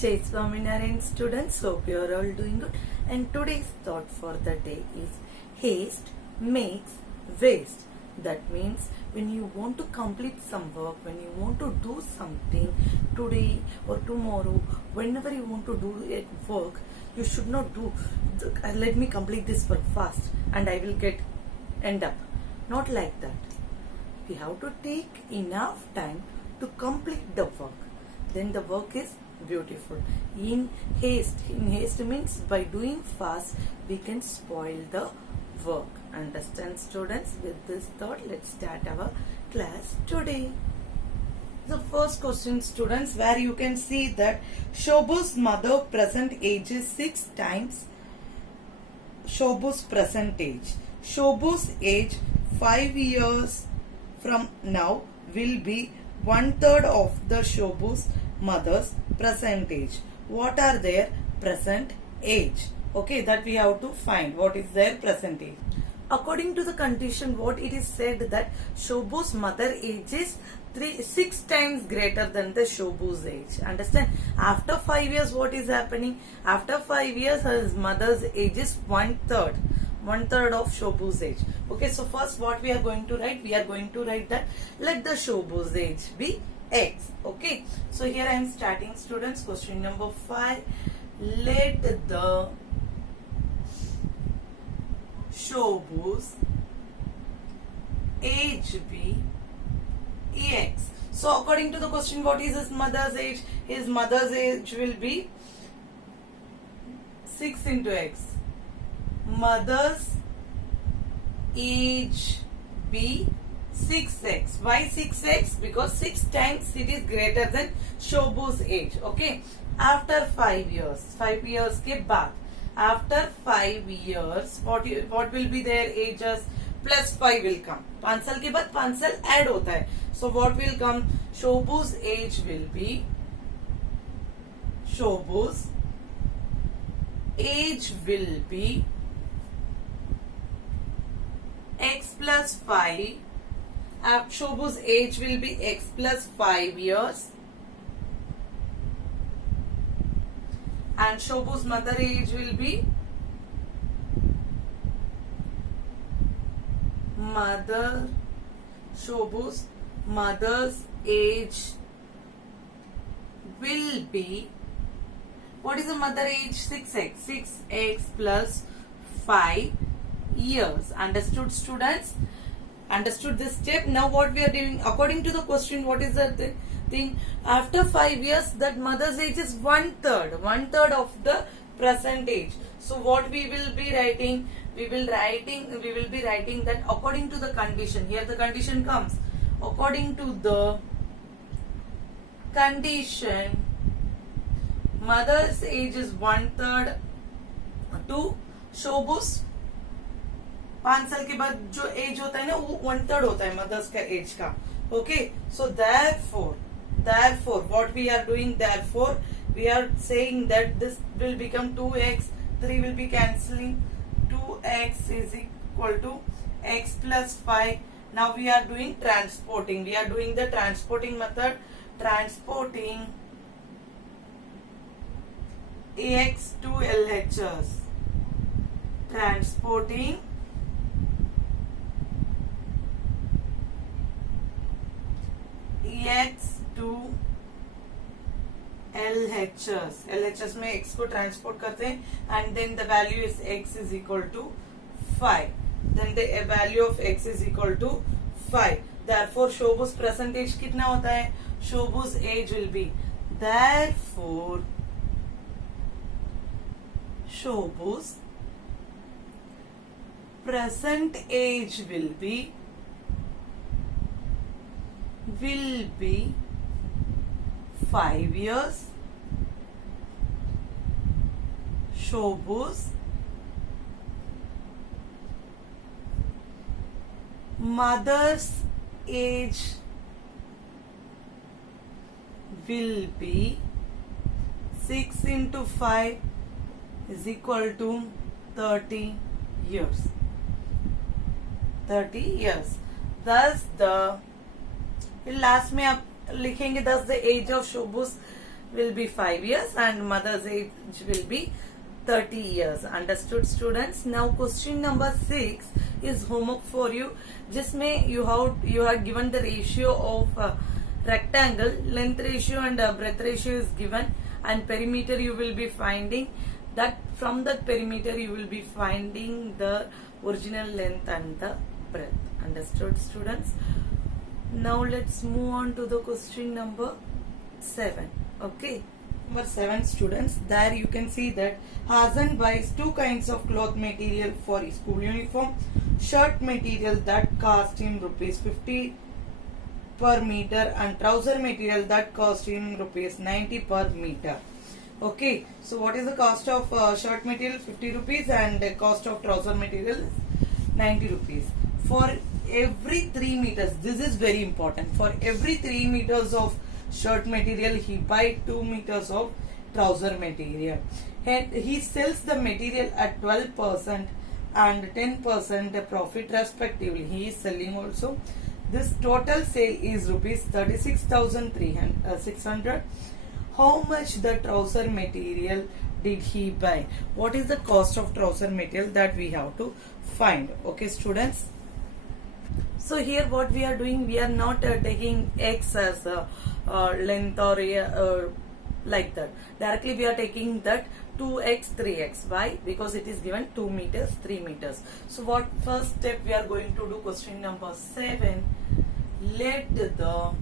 Jai Swaminarayan students, hope you are all doing good. And today's thought for the day is haste makes waste. That means when you want to complete some work, when you want to do something today or tomorrow, whenever you want to do a work, you should not do, let me complete this work fast and I will end up. Not like that. We have to take enough time to complete the work. Then the work is beautiful. In haste means by doing fast we can spoil the work. Understand, students? With this thought, let's start our class today. The first question, students, where you can see that Shobhu's mother present age is 6 times Shobhu's present age. Shobhu's age 5 years from now will be 1/3 of the Shobhu's mother's present age. What are their present age? Okay, that we have to find. What is their present age? According to the condition, what it is said that Shobhu's mother age is 6 times greater than the Shobhu's age. Understand? After 5 years, what is happening? After 5 years, his mother's age is 1/3. 1/3 of Shobhu's age. Okay, so first what we are going to write? We are going to write that let the Shobhu's age be X. Okay, so here I am starting, students. Question number 5. Let the Shobhu's age be X. So according to the question, what is his mother's age? His mother's age will be 6 into X. Mother's age be 6x. Why 6x? Because 6 times it is greater than Shobhu's age. Okay. After 5 years, 5 years के बाद, after 5 years, what will be their ages? Plus 5 will come. 5 साल के बाद 5 साल add होता है. So what will come? Shobhu's age will be X plus 5. Shobhu's age will be X plus 5 years. And Shobhu's mother age will be Shobhu's mother's age will be, what is the mother age? 6x. 6x plus 5 years. Understood, students? Understood this step? Now what we are doing, according to the question, what is the thing? After 5 years, that mother's age is 1/3 of the present age. So what we will be writing? We will be writing that according to the condition. Here the condition comes. According to the condition, mother's age is 1/3 to Shobhu's 5 साल के बाद जो as होता है ना, वो 1/3 होता है मदर्स का एज का. Okay, so therefore what we are doing, therefore we are saying that this will become 2x, 3 will be cancelling, 2x is equal to x plus 5. Now we are doing transporting. We are doing the transporting method, transporting ax to LHS, transporting x to LHS. LHS में x को transport करते हैं and then the value is x is equal to 5. Then the value of x is equal to 5. Therefore Shobhu's present age कितना होता है? Shobhu's age will be, therefore Shobhu's present age will be 5 years. Shobhu's mother's age will be 6 into 5 is equal to 30 years. 30 years. Thus the, फिर last में आप लिखेंगे thus the age of Shobhu's will be 5 years and mother's age will be 30 years. Understood, students? Now question number 6 is homework for you. जिसमें you have given the ratio of rectangle, length ratio and breadth ratio is given, and perimeter you will be finding. That from that perimeter you will be finding the original length and the breadth. Understood, students? Now let's move on to the question number 7. Okay, number 7, students. There you can see that Hasan buys two kinds of cloth material for his school uniform. Shirt material that cost him rupees 50 per meter and trouser material that cost him rupees 90 per meter. Okay, so what is the cost of shirt material? 50 rupees, and the cost of trouser material is 90 rupees. For every 3 meters, this is very important, for every 3 meters of shirt material he buy 2 meters of trouser material, and he sells the material at 12% and 10% profit respectively. He is selling also. This total sale is rupees 36,600. How much the trouser material did he buy? What is the cost of trouser material that we have to find? Okay, students. So here what we are doing, we are not taking x as length or like that. Directly we are taking that 2x, 3x. Why? Because it is given 2 meters, 3 meters. So what first step we are going to do? Question number 7. Let the,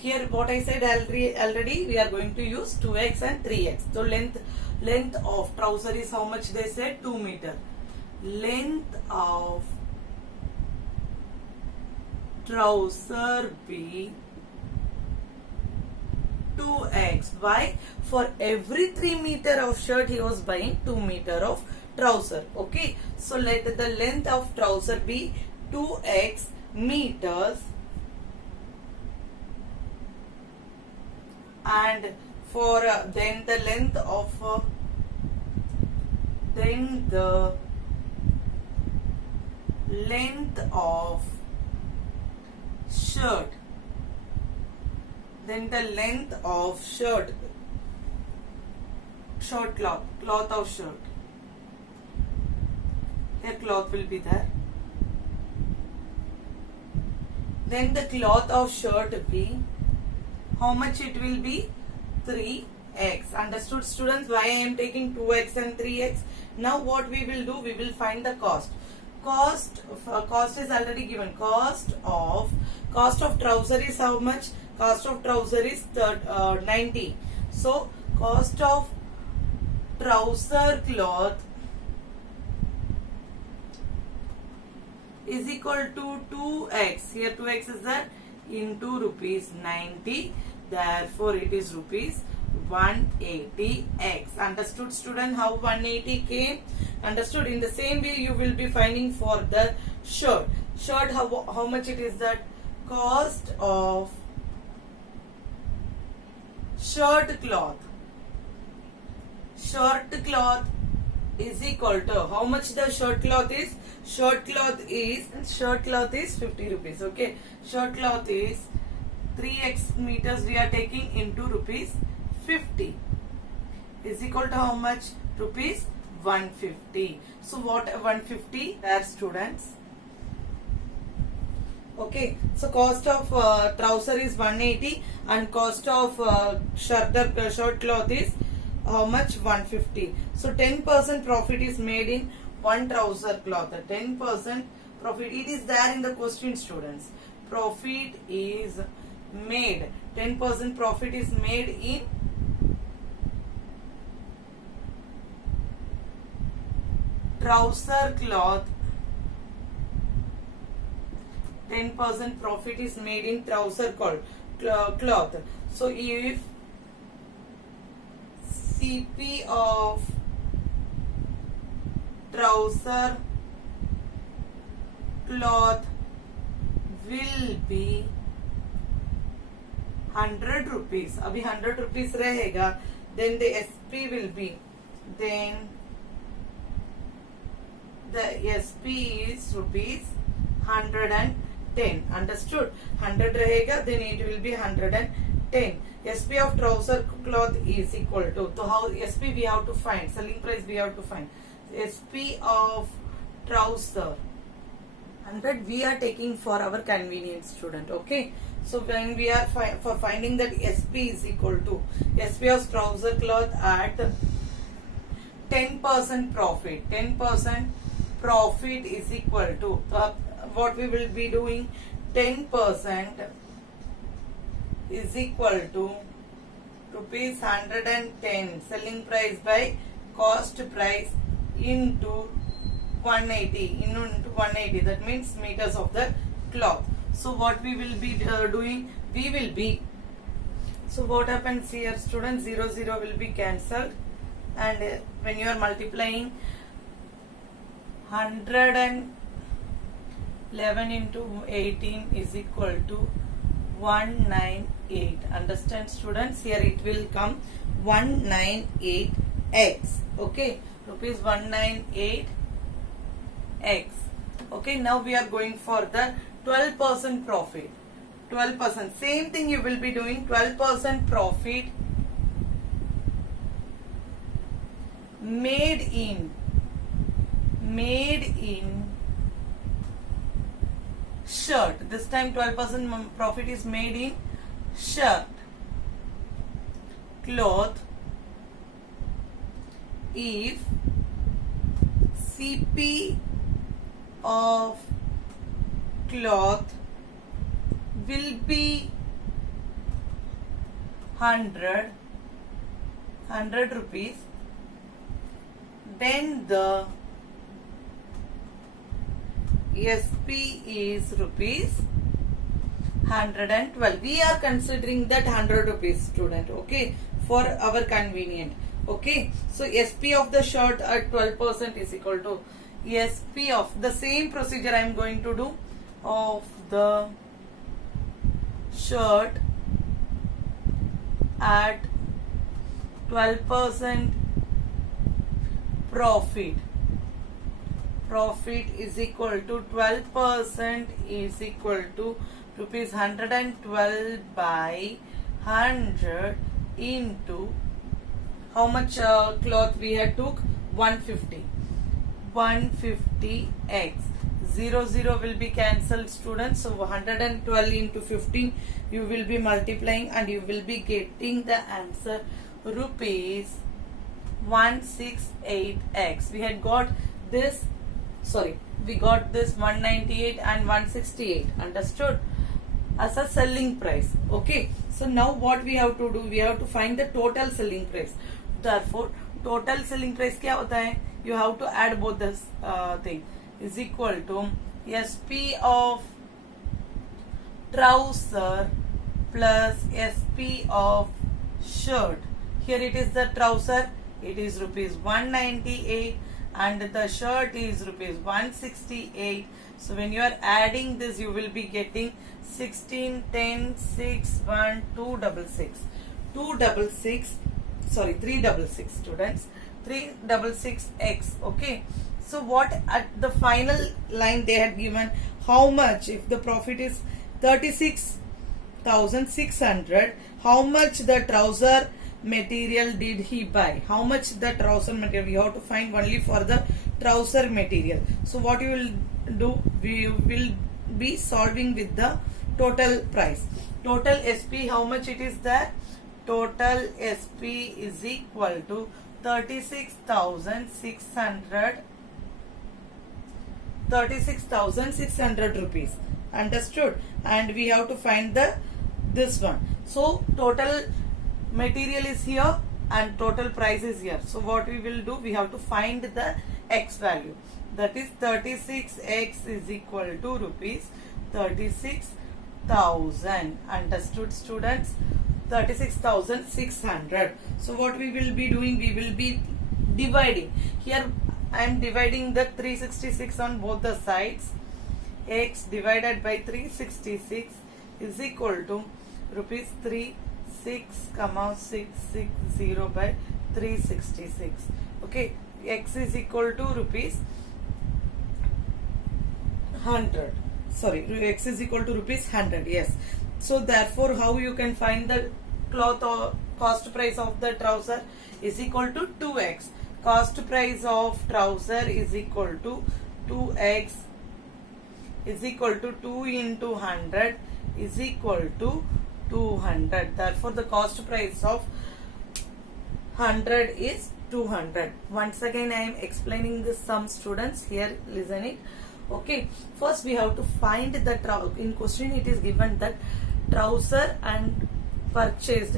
here what I said already, we are going to use 2x and 3x. So length of trouser is how much? They said 2 meter. Length of trouser be 2x. Why? For every 3 meter of shirt he was buying 2 meter of trouser. Okay, so let the length of trouser be 2x meters, and for then the length of shirt, then the length of shirt cloth of shirt. Here cloth will be there. Then the cloth of shirt be, how much it will be? 3x. Understood, students, why I am taking 2x and 3x? Now what we will do, we will find the cost. Cost is already given. Cost of trouser is how much? Cost of trouser is 90. So cost of trouser cloth is equal to 2x. Here 2x is that into rupees 90. Therefore it is rupees 180x. Understood, student, how 180 came? Understood. In the same way you will be finding for the shirt. How much it is that? Cost of shirt cloth is equal to, how much the shirt cloth is? Shirt cloth is 50 rupees. Okay, shirt cloth is 3x meters we are taking into rupees 50 is equal to how much? Rupees 150. So what 150 there, students? Okay, so cost of trouser is 180 and cost of shirt cloth is how much? 150. So 10% profit is made in one trouser cloth. 10% profit, it is there in the question, students. Profit is made, 10% profit is made in trouser cloth. 10% profit is made in trouser cloth. So if CP of trouser cloth will be 100 rupees. अभी 100 rupees रहेगा. Then the SP will be, then the SP is rupees 110. Understood? 100 रहेगा, then it will be 110. 10. SP of trouser cloth is equal to, so how SP we have to find, selling price we have to find. SP of trouser 100 we are taking for our convenience, student. Okay, so when we are for finding that SP is equal to SP of trouser cloth at 10% profit, 10% profit is equal to, what we will be doing, 10% is equal to rupees 110 selling price by cost price into 180, into 180, that means meters of the cloth. So what we will be doing, we will be, so what happens here, students, 0 0 will be cancelled, and when you are multiplying 111 into 18 is equal to 198. Understand, students? Here it will come 198x. Okay, rupees 198x. Okay, now we are going for the 12% profit. 12%. Same thing you will be doing. 12% profit made in shirt. This time 12% profit is made in shirt cloth if CP of cloth will be 100 rupees, then the SP is rupees 112. We are considering that 100 rupees, student. Okay, for our convenient. Okay, so SP of the shirt at 12% is equal to SP of the same procedure I am going to do of the shirt at 12% profit. Profit is equal to 12% is equal to rupees 112 by 100 into how much cloth we had took, 150. 150x. 0 0 will be cancelled, students. So 112 into 15 you will be multiplying and you will be getting the answer rupees 168x. We had got this, sorry, we got this 198 and 168, understood, as a selling price. Okay, so now what we have to do, we have to find the total selling price. Therefore total selling price क्या होता है, you have to add both this thing, is equal to SP of trouser plus SP of shirt. Here it is the trouser, it is rupees 198 and the shirt is rupees 168. So when you are adding this, you will be getting 16, 10, 6, 1, 266. 266, sorry, 366, students. 366x. Okay. So what at the final line they had given, how much, if the profit is 36,600, how much the trouser material did he buy? How much the trouser material? We have to find only for the trouser material. So what you will do, we will be solving with the total price. Total SP, how much it is there? Total SP is equal to 36,600 rupees. Understood? And we have to find the this one. So total material is here and total price is here. So what we will do, we have to find the x value. That is 36x is equal to rupees 36,000. Understood, students? 36,600. So what we will be doing, we will be dividing. Here I am dividing the 366 on both the sides. X divided by 366 is equal to rupees 36,660 by 366. Okay, X is equal to rupees 100. Sorry, X is equal to rupees 100. Yes. So therefore, how you can find the cloth or cost price of the trouser is equal to 2x. Cost price of trouser is equal to 2x is equal to 2 into 100 is equal to 200. Therefore, the cost price of 100 is 200. Once again, I am explaining this sum, students. Here, listen it. Okay. First, we have to find the in question. It is given that trouser and purchased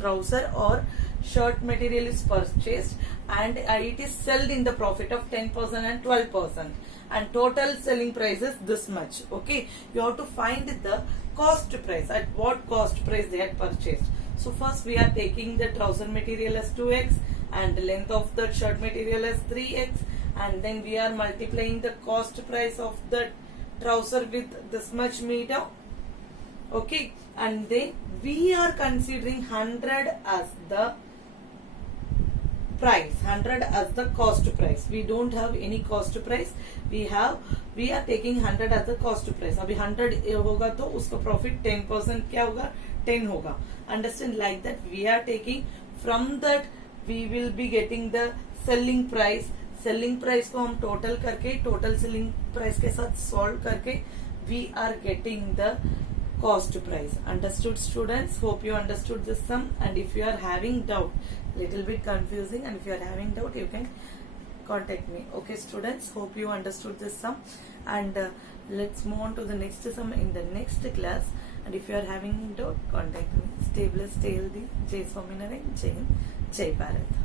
trouser or shirt material is purchased and it is sold in the profit of 10% and 12%, and total selling price is this much. Okay, you have to find the cost price, at what cost price they had purchased. So first we are taking the trouser material as 2x and the length of the shirt material as 3x, and then we are multiplying the cost price of the trouser with this much meter. Okay, and then we are considering 100 as the price, 100 as the cost price. We don't have any cost price. We are taking 100 as the cost price. अभी 100 होगा तो उसका profit 10% क्या होगा, 10 होगा. Understand, like that we are taking, from that we will be getting the selling price. Selling price को हम total करके, total selling price के साथ solve करके we are getting the cost price. Understood, students? Hope you understood this sum. And if you are having doubt, little bit confusing, and if you are having doubt, you can contact me. Okay, students, hope you understood this sum, and let's move on to the next sum in the next class. And if you are having doubt, contact me. Stay blessed, stay healthy. Jai Swaminarayan, Jai Hind, Jai Bharat.